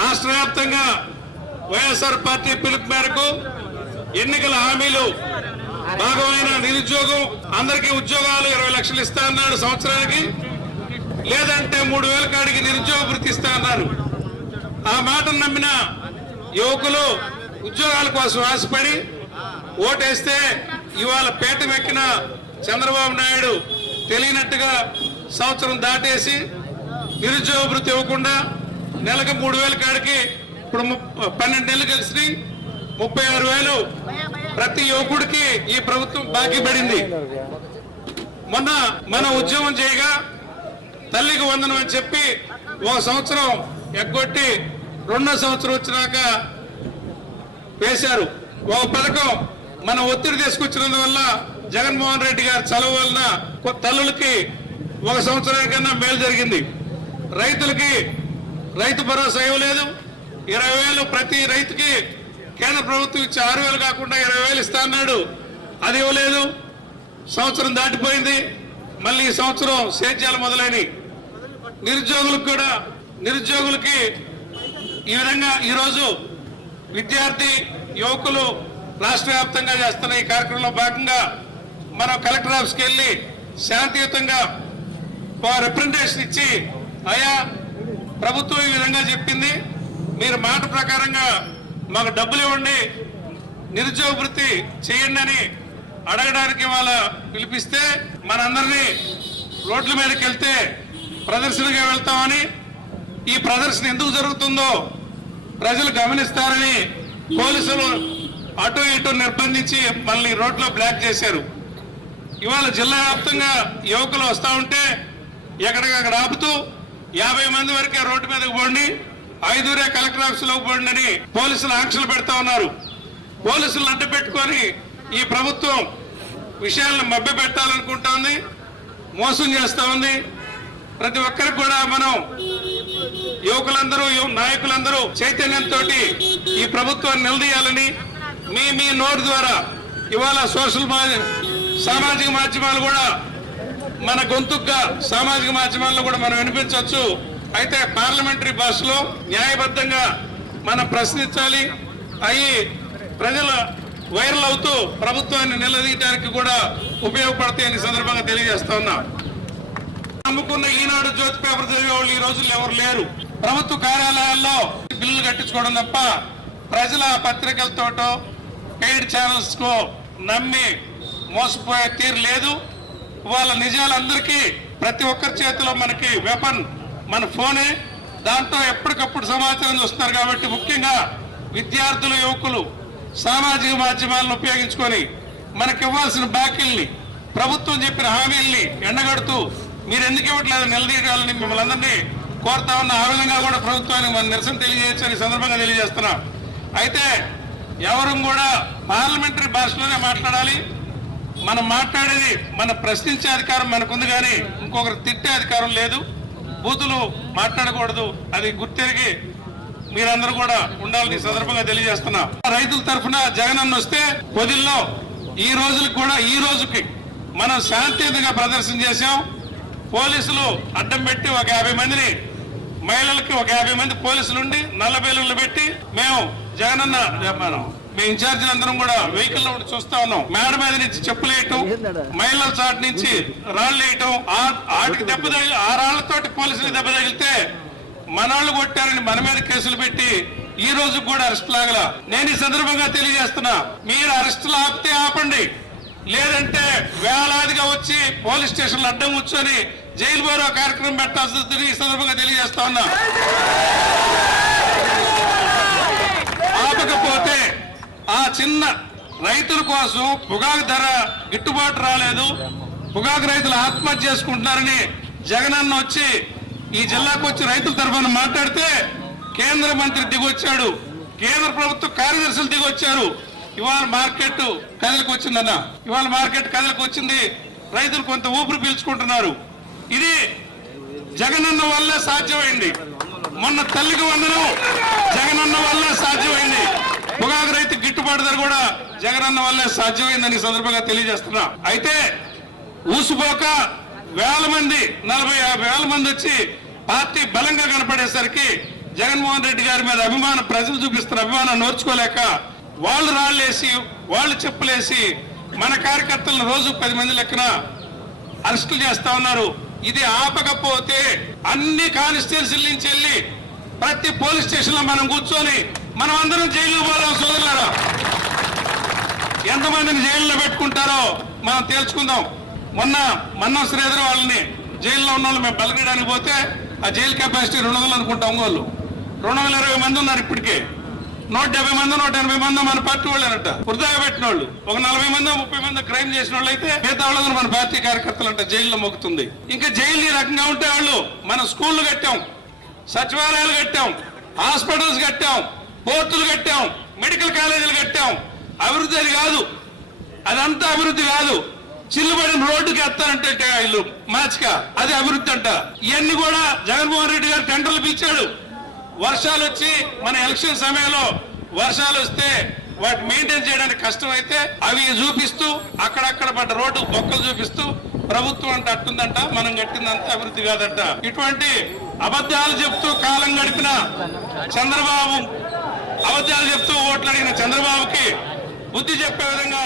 రాష్ట్ర వ్యాప్తంగా వైఎస్ఆర్ పార్టీ పిలుపు మేరకు ఎన్నికల హామీలు భాగమైన నిరుద్యోగం అందరికీ ఉద్యోగాలు ఇరవై లక్షలు ఇస్తా అన్నాడు సంవత్సరానికి. లేదంటే మూడు వేల కాడికి నిరుద్యోగ వృత్తి ఇస్తా అన్నారు. ఆ మాటను నమ్మిన యువకులు ఉద్యోగాల కోసం ఆశపడి ఓటేస్తే ఇవాళ పేట ఎక్కిన చంద్రబాబు నాయుడు తెలియనట్టుగా సంవత్సరం దాటేసి నిరుద్యోగ వృత్తి ఇవ్వకుండా నెలకు మూడు వేల కాడికి ఇప్పుడు పన్నెండు నెలలు కలిసి ముప్పై ఆరు వేలు ప్రతి యువకుడికి ఈ ప్రభుత్వం బాకీ పడింది. మొన్న మన ఉద్యమం చేయగా తల్లికి వందనం అని చెప్పి ఒక సంవత్సరం ఎగ్గొట్టి రెండో సంవత్సరం వచ్చినాక వేశారు. ఒక పథకం మన ఒత్తిడి తీసుకొచ్చినందువల్ల జగన్మోహన్ రెడ్డి గారి చదువు వలన తల్లులకి ఒక సంవత్సరానికన్నా మేలు జరిగింది. రైతులకి రైతు భరోసా ఇవ్వలేదు ఇరవై వేలు ప్రతి రైతుకి కేంద్ర ప్రభుత్వం ఇచ్చి ఆరు వేలు కాకుండా ఇరవై వేలు ఇస్తా అన్నాడు. అది ఇవ్వలేదు. సంవత్సరం దాటిపోయింది. మళ్ళీ ఈ సంవత్సరం సేద్యాలు మొదలైనవి నిరుద్యోగులకు కూడా నిరుద్యోగులకి ఈ విధంగా ఈరోజు విద్యార్థి యువకులు రాష్ట్ర వ్యాప్తంగా చేస్తున్న ఈ కార్యక్రమంలో భాగంగా మనం కలెక్టర్ ఆఫీస్కి వెళ్ళి శాంతియుతంగా రిప్రజెంటేషన్ ఇచ్చి అయా ప్రభుత్వం ఈ విధంగా చెప్పింది. మీరు మాట ప్రకారంగా మాకు డబ్బులు ఇవ్వండి నిరుద్యోగ వృత్తి చేయండి అని అడగడానికి వాళ్ళ పిలిపిస్తే మనందరినీ రోడ్ల మీదకి వెళ్తే ప్రదర్శనగా వెళ్తామని ఈ ప్రదర్శన ఎందుకు జరుగుతుందో ప్రజలు గమనిస్తారని పోలీసులు అటు ఇటు నిర్బంధించి మనల్ని రోడ్లో బ్లాక్ చేశారు. ఇవాళ జిల్లా వ్యాప్తంగా యువకులు వస్తూ ఉంటే ఎక్కడికక్కడ ఆపుతూ యాభై మంది వరకే రోడ్డు మీదకి పోండి ఐదురే కలెక్టర్ ఆఫీసులోకి పోండి అని పోలీసులు ఆంక్షలు పెడతా ఉన్నారు. పోలీసులను అడ్డు పెట్టుకొని ఈ ప్రభుత్వం విషయాలను మభ్య పెట్టాలనుకుంటోంది మోసం చేస్తా ఉంది. ప్రతి ఒక్కరికి కూడా మనం యువకులందరూ నాయకులందరూ చైతన్యంతో ఈ ప్రభుత్వాన్ని నిలదీయాలని మీ మీ నోటు ద్వారా ఇవాళ సోషల్ మా- సామాజిక మాధ్యమాలు కూడా మన గొంతుగా సామాజిక మాధ్యమాల్లో కూడా మనం వినిపించవచ్చు. అయితే పార్లమెంటరీ భాషలో న్యాయబద్ధంగా మనం ప్రశ్నించాలి. అవి ప్రజల వైరల్ అవుతూ ప్రభుత్వాన్ని నిలదీయడానికి కూడా ఉపయోగపడతాయని సందర్భంగా తెలియజేస్తా ఉన్నా. నమ్ముకున్న ఈనాడు జ్యోతి పేపర్ చదివే వాళ్ళు ఈ రోజుల్లో ఎవరు లేరు. ప్రభుత్వ కార్యాలయాల్లో బిల్లులు కట్టించుకోవడం తప్ప ప్రజల పత్రికలతోటో పెయిడ్ ఛానల్స్ కో నమ్మి మోసపోయే తీరు లేదు. వాళ్ళ నిజాలందరికీ ప్రతి ఒక్కరి చేతిలో మనకి వెపన్ మన ఫోనే. దాంతో ఎప్పటికప్పుడు సమాచారం చూస్తున్నారు కాబట్టి ముఖ్యంగా విద్యార్థులు యువకులు సామాజిక మాధ్యమాలను ఉపయోగించుకొని మనకి ఇవ్వాల్సిన బాకీల్ని ప్రభుత్వం చెప్పిన హామీల్ని ఎండగడుతూ మీరు ఎందుకు ఇవ్వట్లేదు నిలదీయాలని మిమ్మల్ని అందరినీ కోరుతా ఉన్న. ఆ విధంగా కూడా ప్రభుత్వానికి మన నిరసన తెలియజేయచ్చని సందర్భంగా తెలియజేస్తున్నాం. అయితే ఎవరు కూడా పార్లమెంటరీ భాషలోనే మాట్లాడాలి. మనం మాట్లాడేది మన ప్రశ్నించే అధికారం మనకుంది కానీ ఇంకొకరు తిట్టే అధికారం లేదు. బూతులు మాట్లాడకూడదు. అది గుర్తెరిగి మీరందరూ కూడా ఉండాలని సందర్భంగా తెలియజేస్తున్నా. రైతుల తరఫున జగన్ వస్తే పొదిల్లో ఈ రోజులకు కూడా ఈ రోజుకి మనం శాంతియుతంగా ప్రదర్శన చేశాం. పోలీసులు అడ్డం పెట్టి ఒక యాభై మందిని మహిళలకి ఒక యాభై మంది పోలీసులు ఉండి నల్ల బెలూన్లు పెట్టి మేము జగనన్న మనం మీ ఇన్ఛార్జి అందరం కూడా వెహికల్ చూస్తా ఉన్నాం. మేడ మీద నుంచి చెప్పులు వేయటం మహిళల చాటు నుంచి రాళ్ళు వేయటం ఆ- ఆటికి దెబ్బ తగిలి ఆ రాళ్ళతోటి పోలీసులకు దెబ్బ తగిలితే మనోళ్ళు కొట్టారని మన మీద కేసులు పెట్టి ఈ రోజు కూడా అరెస్ట్ లాగల. నేను ఈ సందర్భంగా తెలియజేస్తున్నా మీరు అరెస్టులు ఆపితే ఆపండి. లేదంటే వేలాదిగా వచ్చి పోలీస్ స్టేషన్లో అడ్డం కూర్చొని జైలు బోరో కార్యక్రమం పెట్టాల్సి వస్తుంది ఈ సందర్భంగా తెలియజేస్తా ఉన్నా. ఆపకపోతే ఆ చిన్న రైతుల కోసం పొగాకు ధర గిట్టుబాటు రాలేదు. పొగాకు రైతులు ఆత్మహత్య చేసుకుంటున్నారని జగన్ అన్న వచ్చి ఈ జిల్లాకు వచ్చి రైతుల తరఫున మాట్లాడితే కేంద్ర మంత్రి దిగొచ్చాడు. కేంద్ర ప్రభుత్వ కార్యదర్శులు దిగొచ్చారు. ఇవాళ మార్కెట్ కదలికి వచ్చిందన్న. ఇవాళ మార్కెట్ కదలికి వచ్చింది. రైతులు కొంత ఊపిరి పీల్చుకుంటున్నారు. ఇది జగనన్న వల్ల సాధ్యమైంది. మొన్న తల్లికి వందనం జగనన్న వల్ల సాధ్యం ధర కూడా జగనన్న వల్లే సాధ్యమైందని సందర్భంగా తెలియజేస్తున్నా. అయితే ఊసుపోక వేల మంది నలభై యాభై వేల మంది వచ్చి పార్టీ బలంగా కనపడేసరికి జగన్మోహన్ రెడ్డి గారి మీద అభిమానం ప్రజలు చూపిస్తున్న అభిమానం నోర్చుకోలేక వాళ్ళు రాళ్ళేసి వాళ్ళు చెప్పులేసి మన కార్యకర్తలను రోజు పది మంది లెక్కన అరెస్టులు చేస్తా ఉన్నారు. ఇది ఆపకపోతే అన్ని కానిస్టేన్సీల నుంచి వెళ్ళి ప్రతి పోలీస్ స్టేషన్లో మనం కూర్చొని మనం అందరం జైలు పోదాం సోదరులారా. ఎంతమందిని జైల్లో పెట్టుకుంటారో మనం తేల్చుకుందాం. మొన్న మన్నం శ్రీధర్ వాళ్ళని జైల్లో ఉన్న వాళ్ళు మేము బలగడానికి పోతే ఆ జైలు కెపాసిటీ రెండు వందలు అనుకుంటాం ఒంగోలు రెండు వందల ఇరవై మంది ఉన్నారు ఇప్పటికే. నూట డెబ్బై మంది నూట ఎనభై మంది మన పార్టీ వాళ్ళేనట. వృధాగా పెట్టిన వాళ్ళు ఒక నలభై మంది ముప్పై మంది క్రైమ్ చేసిన వాళ్ళు అయితే మిగతా వాళ్ళందరూ మన పార్టీ కార్యకర్తలు అంట జైల్లో మొక్కుతుంది. ఇంకా జైలు ఈ రకంగా ఉంటే వాళ్ళు మన స్కూళ్ళు కట్టాం సచివాలయాలు కట్టాం హాస్పిటల్స్ కట్టాం పోర్టులు కట్టాం మెడికల్ కాలేజీలు కట్టాం. అభివృద్ధి అది కాదు. అదంతా అభివృద్ధి కాదు. చిల్లుబడిన రోడ్డుకి ఎత్తారంటే వీళ్ళు మ్యాచ్గా. అది అభివృద్ధి అంట. ఇవన్నీ కూడా జగన్మోహన్ రెడ్డి గారు టెండర్లు పిలిచాడు. వర్షాలు వచ్చి మన ఎలక్షన్ సమయంలో వర్షాలు వస్తే వాటి మెయింటైన్ చేయడానికి కష్టం అయితే అవి చూపిస్తూ అక్కడక్కడ పడ్డ రోడ్డు బొక్కలు చూపిస్తూ ప్రభుత్వం అంటే అట్టుందంట మనం కట్టిందంతా అభివృద్ధి కాదంట. ఇటువంటి అబద్ధాలు చెప్తూ కాలం గడిపిన చంద్రబాబు అబద్ధాలు చెప్తూ ఓట్లు అడిగిన చంద్రబాబుకి బుద్ధి చెప్పే విధంగా